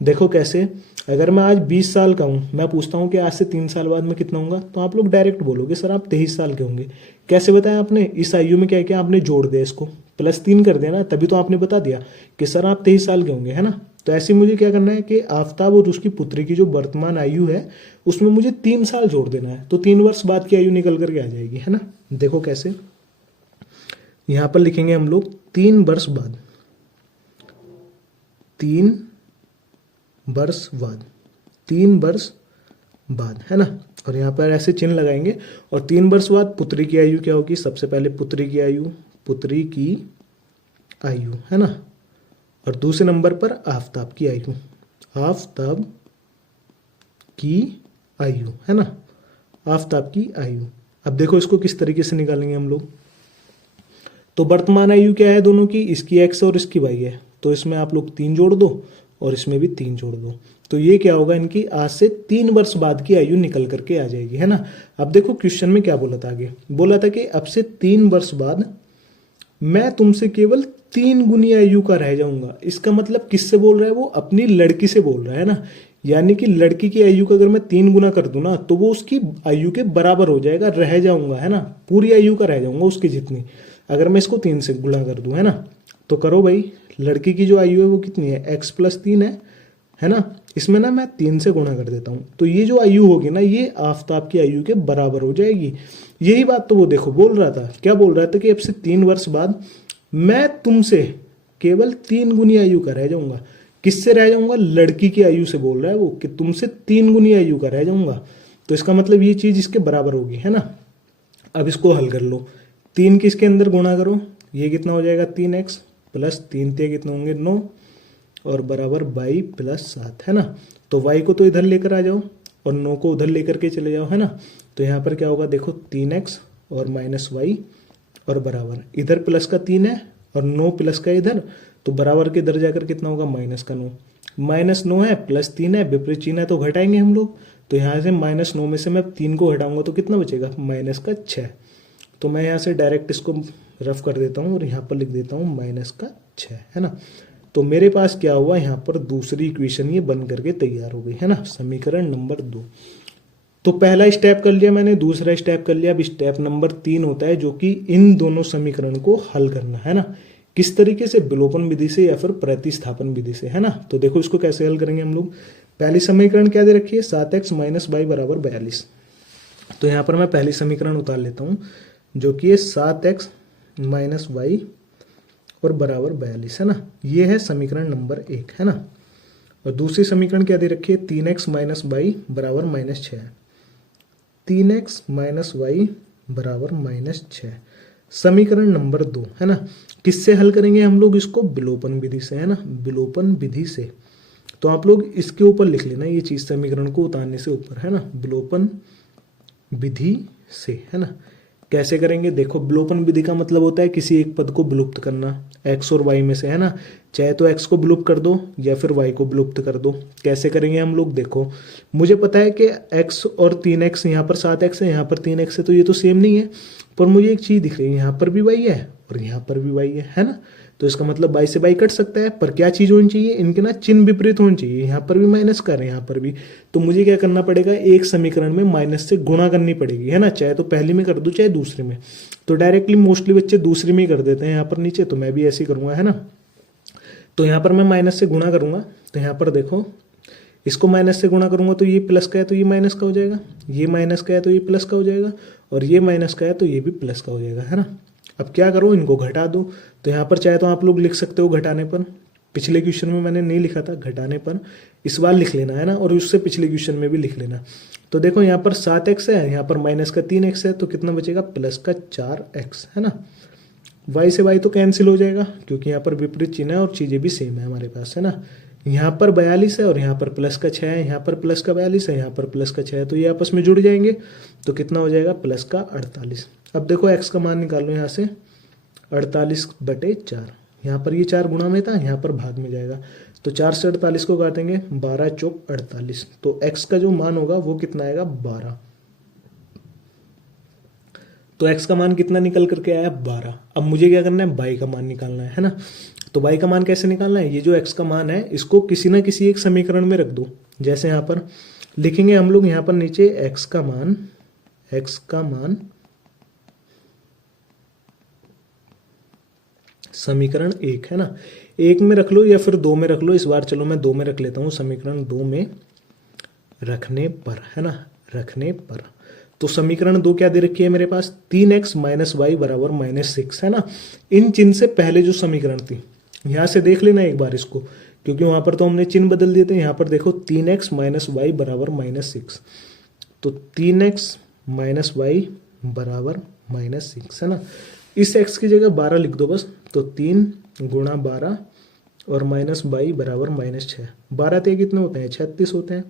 देखो कैसे, अगर मैं आज 20 साल का हूँ, मैं पूछता हूँ कि आज से 3 साल बाद में कितना होगा, तो आप लोग डायरेक्ट बोलोगे सर आप 23 साल के होंगे। कैसे बताया आपने, इस आयु में क्या क्या आपने जोड़ दिया, इसको +3 कर दिया ना, तभी तो आपने बता दिया कि सर आप 23 साल के होंगे, है ना। तो ऐसे मुझे क्या करना है कि आफताब और उसकी पुत्री की जो वर्तमान आयु है उसमें मुझे 3 साल जोड़ देना है, तो 3 वर्ष बाद की आयु निकल करके आ जाएगी, है ना। देखो कैसे, यहां पर लिखेंगे हम लोग 3 वर्ष बाद, 3 वर्ष बाद, 3 वर्ष बाद, है ना। और यहाँ पर ऐसे चिन्ह लगाएंगे और 3 वर्ष बाद पुत्री की आयु क्या होगी, सबसे पहले पुत्री की आयु, पुत्री की आयु, है ना। और दूसरे नंबर पर आफताब की आयु, आफताब की आयु, है ना, आफताब की आयु। अब देखो इसको किस तरीके से निकालेंगे हम लोग। तो वर्तमान आयु क्या है दोनों की, इसकी x और इसकी y है, तो इसमें आप लोग 3 जोड़ दो और इसमें भी 3 जोड़ दो, तो ये क्या होगा, इनकी आज से 3 वर्ष बाद की आयु निकल करके आ जाएगी, है ना। अब देखो क्वेश्चन में क्या बोला था, आगे बोला था कि अब से 3 वर्ष बाद मैं तुमसे केवल 3 गुनी आयु का रह जाऊंगा। इसका मतलब किससे बोल रहा है, वो अपनी लड़की से बोल रहा है ना। यानी कि लड़की की आयु का अगर मैं 3 गुना कर दूं ना तो वो उसकी आयु के बराबर हो जाएगा, रह जाऊंगा, है ना, पूरी आयु का रह जाऊंगा उसकी जितनी, अगर मैं इसको 3 से गुणा कर दूं, है ना। तो करो भाई, लड़की की जो आयु है वो कितनी है, x + 3 है ना। इसमें ना मैं 3 से गुणा कर देता हूँ, तो ये जो आयु होगी ना ये आफताब की आयु के बराबर हो जाएगी। यही बात तो वो देखो बोल रहा था, क्या बोल रहा था कि अब से 3 वर्ष बाद मैं तुमसे केवल 3 गुनी आयु का रह जाऊंगा। किससे रह जाऊंगा, लड़की की आयु से बोल रहा है वो कि तुमसे 3 गुनी आयु का रह जाऊंगा। तो इसका मतलब ये चीज इसके बराबर होगी, है ना। अब इसको हल कर लो, 3 किसके अंदर गुणा करो, ये कितना हो जाएगा 3x + 3 कितने होंगे 9 और बराबर y + 7, है ना। तो y को तो इधर लेकर आ जाओ और 9 को उधर लेकर के चले जाओ, है ना। तो यहाँ पर क्या होगा देखो 3x और -y और बराबर इधर प्लस का 3 है और 9 प्लस का इधर, तो बराबर के इधर जाकर कितना होगा -9, -9 है +3 है, विपरीत चिन्ह है तो घटाएंगे हम लोग। तो यहाँ से -9 में से मैं 3 को घटाऊंगा तो कितना बचेगा -6। तो मैं यहाँ से डायरेक्ट इसको रफ कर देता हूँ और यहाँ पर लिख देता हूँ -6, है ना। तो मेरे पास क्या हुआ, यहाँ पर दूसरी इक्वेशन ये बन करके तैयार हो गई, है ना, समीकरण नंबर 2। तो पहला स्टेप कर लिया मैंने, दूसरा स्टेप कर लिया। अब स्टेप नंबर 3 होता है जो कि इन दोनों समीकरण को हल करना, है ना। किस तरीके से, विलोपन विधि से या फिर प्रतिस्थापन विधि से, है ना। तो देखो इसको कैसे हल करेंगे हम लोग। पहली समीकरण क्या दे रखी है, 7x - y = 42। तो यहाँ पर मैं पहली समीकरण उतार लेता हूँ जो कि है 7x - y और बराबर 42, है ना। ये है समीकरण नंबर 1, है ना। और दूसरी समीकरण क्या दे रखी है, 3x - y बराबर -6, 3x - y बराबर -6, समीकरण नंबर 2, है ना। किससे हल करेंगे हम लोग इसको, विलोपन विधि से, है ना, विलोपन विधि से। तो आप लोग इसके ऊपर लिख लेना ये चीज, समीकरण को उतारने से ऊपर, है ना, विलोपन विधि से, है ना। कैसे करेंगे? देखो, विलोपन विधि का मतलब होता है किसी एक पद को विलुप्त करना x और y में से, है ना। चाहे तो x को विलुप्त कर दो या फिर y को विलुप्त कर दो। कैसे करेंगे हम लोग? देखो, मुझे पता है कि x और 3x, यहाँ पर 7x है, यहाँ पर 3x है, तो ये तो सेम नहीं है, पर मुझे एक चीज दिख रही है, यहाँ पर भी y है और यहाँ पर भी y है ना। तो इसका मतलब y से y कट सकता है, पर क्या चीज होनी चाहिए? इनके ना चिन्ह विपरीत होनी चाहिए। यहाँ पर भी माइनस कर रहे हैं, यहाँ पर भी। तो मुझे क्या करना पड़ेगा? एक समीकरण में माइनस से गुणा करनी पड़ेगी, है ना। चाहे तो पहली में कर दो चाहे दूसरे में। तो डायरेक्टली मोस्टली बच्चे दूसरी में ही कर देते हैं यहाँ पर नीचे, तो मैं भी ऐसे ही करूंगा, है ना। तो यहाँ पर मैं माइनस से गुणा करूंगा, तो यहाँ पर देखो, इसको माइनस से गुणा करूंगा तो ये प्लस का है तो ये माइनस का हो जाएगा, ये माइनस का है तो ये प्लस का हो जाएगा, और ये माइनस का है तो ये भी प्लस का हो जाएगा, है ना। अब क्या करो? इनको घटा दो। तो यहाँ पर चाहे तो आप लोग लिख सकते हो घटाने पर, पिछले क्वेश्चन में मैंने नहीं लिखा था घटाने पर, इस बार लिख लेना, है ना, और उससे पिछले क्वेश्चन में भी लिख लेना। तो देखो, यहाँ पर 7x है, यहाँ पर माइनस का 3x है, तो कितना बचेगा? प्लस का 4x, है ना। y से y तो कैंसिल हो जाएगा क्योंकि यहाँ पर विपरीत चिन्ह है और चीजें भी सेम है हमारे पास, है ना। यहाँ पर 42 है और यहाँ पर प्लस का 6 है, यहाँ पर प्लस का 42 है, यहाँ पर प्लस का 6 है, तो ये आपस में जुड़ जाएंगे। तो कितना हो जाएगा? प्लस का 48। अब देखो x का मान निकालो यहाँ से, 48/4। यहाँ पर ये 4 गुणा में था, यहाँ पर भाग में जाएगा, तो 4 से 48 को काटेंगे, 12 चौक 48। तो x का जो मान होगा वो कितना आएगा? 12। तो x का मान कितना निकल करके आया? 12। अब मुझे क्या करना है? y का मान निकालना है ना। तो y का मान कैसे निकालना है? ये जो x का मान है इसको किसी ना किसी एक समीकरण में रख दो। जैसे यहाँ पर लिखेंगे हम लोग, यहाँ पर नीचे x का मान समीकरण 1, है ना। 1 में रख लो या फिर 2 में रख लो, इस बार चलो मैं 2 में रख लेता हूँ, समीकरण 2 में रखने पर, है ना, रखने पर। तो समीकरण 2 क्या दे रखी है मेरे पास? 3x - y बराबर -6, है ना। इन चिन्ह से पहले जो समीकरण थी, यहां से देख लेना एक बार इसको, क्योंकि वहां पर तो हमने चिन्ह बदल दिए थे। यहाँ पर देखो 3x - y बराबर -6, तो 3x - y बराबर -6, है ना। इस x की जगह 12 लिख दो बस, तो 3 गुणा 12 और -y बराबर -6। 12 ते कितने होते हैं? 36 होते हैं।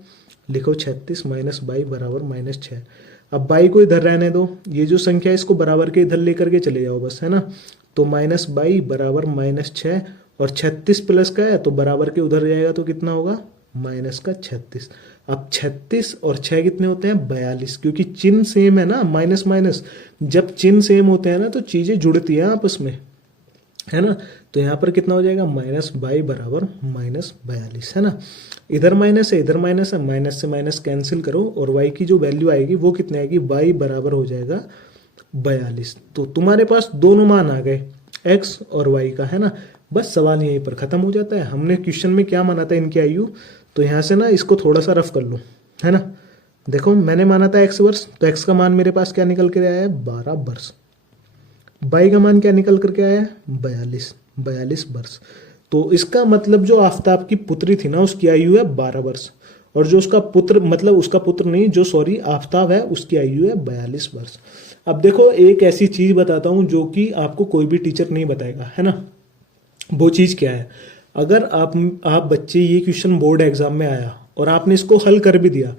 लिखो 36 - y बराबर -6। अब y को इधर रहने दो, ये जो संख्या है इसको बराबर के इधर लेकर के चले जाओ बस, है ना। तो -y बराबर -6, और 36 प्लस का है तो बराबर के उधर जाएगा, तो कितना होगा? -36। अब 36 और 6 कितने होते हैं? 42, क्योंकि चिन्ह सेम है ना, माइनस माइनस। जब चिन्ह सेम होते हैं ना तो चीजें जुड़ती हैं आपस में, है ना। तो यहाँ पर कितना हो जाएगा? -y बराबर -42, है ना। इधर माइनस है, इधर माइनस है, माइनस से माइनस कैंसिल करो, और y की जो वैल्यू आएगी वो कितनी आएगी? y बराबर हो जाएगा 42। तो तुम्हारे पास दोनों मान आ गए, x और y का, है ना। बस सवाल यहीं पर खत्म हो जाता है। हमने क्वेश्चन में क्या माना था इनकी आयु, तो यहाँ से ना इसको थोड़ा सा रफ कर लो, है ना। देखो, मैंने माना था x वर्ष, तो x का मान मेरे पास क्या निकल कर आया है? 12 वर्ष। y का मान क्या निकल करके आया है? 42 वर्ष। तो इसका मतलब जो आफताब की पुत्री थी ना, उसकी आयु है 12 वर्ष, और जो उसका पुत्र, मतलब उसका पुत्र नहीं, जो सॉरी आफताब है, उसकी आयु है 42 वर्ष। अब देखो, एक ऐसी चीज बताता हूं जो कि आपको कोई भी टीचर नहीं बताएगा, है ना। वो चीज क्या है? अगर आप बच्चे, ये क्वेश्चन बोर्ड एग्जाम में आया और आपने इसको हल कर भी दिया,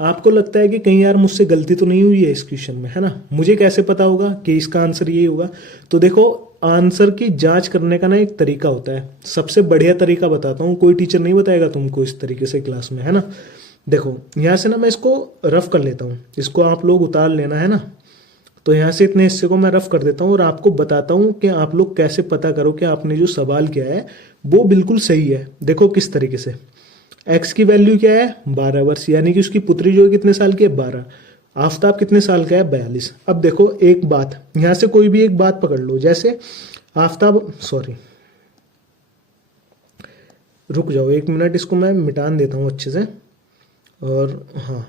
आपको लगता है कि कहीं यार मुझसे गलती तो नहीं हुई है इस क्वेश्चन में, है ना। मुझे कैसे पता होगा कि इसका आंसर ये होगा? तो देखो, आंसर की जांच करने का ना एक तरीका होता है, सबसे बढ़िया तरीका बताता हूँ, कोई टीचर नहीं बताएगा तुमको इस तरीके से क्लास में, है ना। देखो, यहाँ से ना मैं इसको रफ कर लेता हूँ, इसको आप लोग उतार लेना, है ना। तो यहाँ से इतने हिस्से को मैं रफ कर देता हूँ और आपको बताता हूँ कि आप लोग कैसे पता करो कि आपने जो सवाल किया है वो बिल्कुल सही है। देखो किस तरीके से, x की वैल्यू क्या है? 12 वर्ष, यानी कि उसकी पुत्री जो है कितने साल की है? 12। आफताब कितने साल का है? 42। अब देखो एक बात, यहां से कोई भी एक बात पकड़ लो, जैसे आफताब, सॉरी रुक जाओ 1 मिनट, इसको मैं मिटान देता हूं अच्छे से, और हाँ,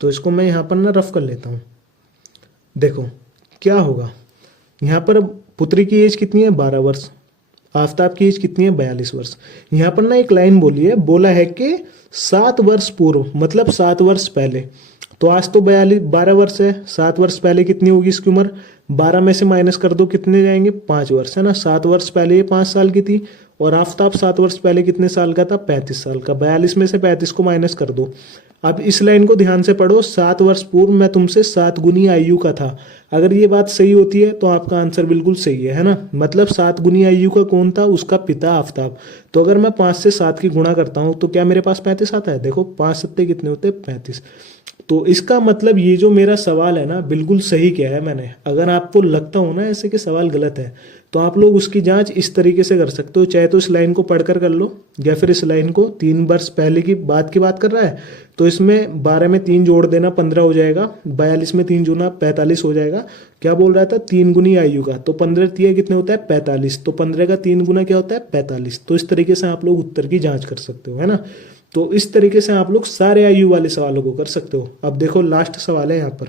तो इसको मैं यहां पर ना रफ कर लेता हूं। देखो क्या होगा, यहां पर पुत्री की एज कितनी है? 12 वर्ष। आफताब की एज कितनी है? 42 वर्ष। यहां पर ना एक लाइन बोली है, बोला है कि 7 वर्ष पूर्व, मतलब 7 वर्ष पहले। तो आज तो 12 वर्ष है, 7 वर्ष पहले कितनी होगी इसकी उम्र? 12 में से माइनस कर दो, कितने जाएंगे? 5 वर्ष, है ना। 7 वर्ष पहले ये 5 साल की थी, और आफताब 7 वर्ष पहले कितने साल का था? 35 साल का। 42 में से 35 को माइनस कर दो। अब इस लाइन को ध्यान से पढ़ो, 7 वर्ष पूर्व मैं तुमसे 7 गुनी आयु का था। अगर ये बात सही होती है तो आपका आंसर बिल्कुल सही है ना। मतलब 7 गुनी आयु का कौन था? उसका पिता आफताब। तो अगर मैं 5 से 7 की गुणा करता हूं तो क्या मेरे पास 35 आता है? देखो 5 सत्ते कितने होते हैं? 35। तो इसका मतलब ये जो मेरा सवाल है ना, बिल्कुल सही किया है मैंने। अगर आपको लगता हो ना ऐसे कि सवाल गलत है, तो आप लोग उसकी जांच इस तरीके से कर सकते हो। चाहे तो इस लाइन को पढ़कर कर लो, या फिर इस लाइन को 3 वर्ष पहले की बात कर रहा है तो इसमें 12 में 3 जोड़ देना, 15 हो जाएगा। 42 में 3 जोड़ना, 45 हो जाएगा। क्या बोल रहा था? 3 गुनी आयु का। तो 15 तिया कितने होता है? 45। तो 15 का 3 गुना क्या होता है? 45। तो इस तरीके से आप लोग उत्तर की जांच कर सकते हो, है ना। तो इस तरीके से आप लोग सारे आयु वाले सवालों को कर सकते हो। अब देखो लास्ट सवाल है यहाँ पर,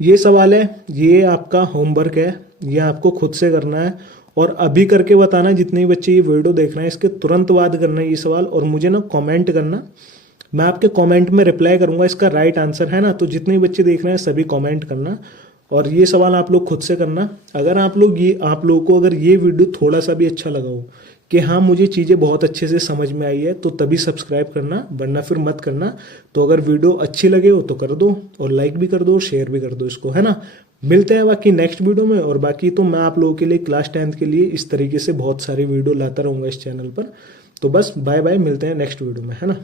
ये सवाल है, ये आपका होमवर्क है, ये आपको खुद से करना है और अभी करके बताना। जितने भी बच्चे ये वीडियो देख रहे हैं इसके तुरंत बाद करना है ये सवाल, और मुझे ना कमेंट करना, मैं आपके कमेंट में रिप्लाई करूंगा इसका राइट आंसर, है ना। तो जितने भी बच्चे देख रहे हैं सभी कमेंट करना, और ये सवाल आप लोग खुद से करना। अगर आप लोगों को अगर ये वीडियो थोड़ा सा भी अच्छा लगा हो कि हाँ मुझे चीज़ें बहुत अच्छे से समझ में आई है, तो तभी सब्सक्राइब करना, वरना फिर मत करना। तो अगर वीडियो अच्छी लगे हो तो कर दो, और लाइक भी कर दो और शेयर भी कर दो इसको, है ना। मिलते हैं बाकी नेक्स्ट वीडियो में। और बाकी तो मैं आप लोगों के लिए क्लास 10th के लिए इस तरीके से बहुत सारी वीडियो लाता रहूँगा इस चैनल पर। तो बस बाय बाय, मिलते हैं नेक्स्ट वीडियो में, है ना।